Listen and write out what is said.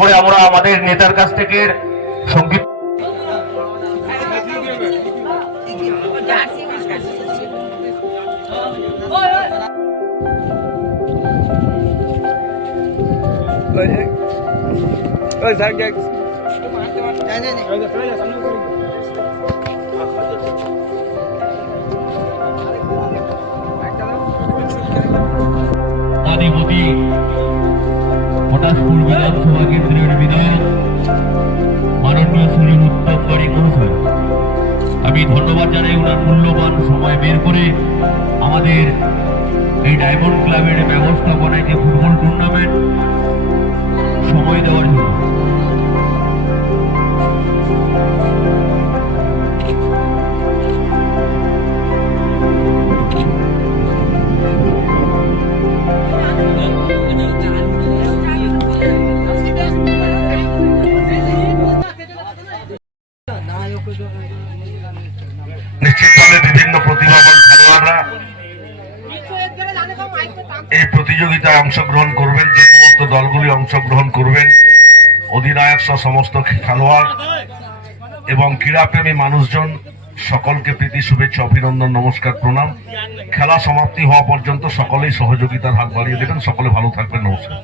এরপরে আমরা আমাদের নেতার কাছ থেকে সঙ্গীত আদিপতি পটাশপুর বিধানসভা কেন্দ্রের বিধায়ক মাননীয় সুনীল উত্তম বাড়ি মহাশয়, আমি ধন্যবাদ জানাই ওনার মূল্যবান সময় বের করে আমাদের এই ডায়মন্ড ক্লাবের ব্যবস্থাপনায় যে ফুটবল টুর্নামেন্ট সময় দেওয়ার জন্য। নিশ্চিতভাবে বিভিন্ন প্রতিভাবান খেলোয়াড়রা এই প্রতিযোগিতায় অংশগ্রহণ করবেন, যে সমস্ত দলগুলি অংশগ্রহণ করবেন, অধিনায়ক সহ সমস্ত খেলোয়াড় এবং ক্রীড়াপ্রেমী মানুষজন সকলকে প্রীতি শুভেচ্ছা অভিনন্দন নমস্কার প্রণাম। খেলা সমাপ্তি হওয়া পর্যন্ত সকলেই সহযোগিতার হাত বাড়িয়ে দেবেন। সকলে ভালো থাকবেন। নমস্কার।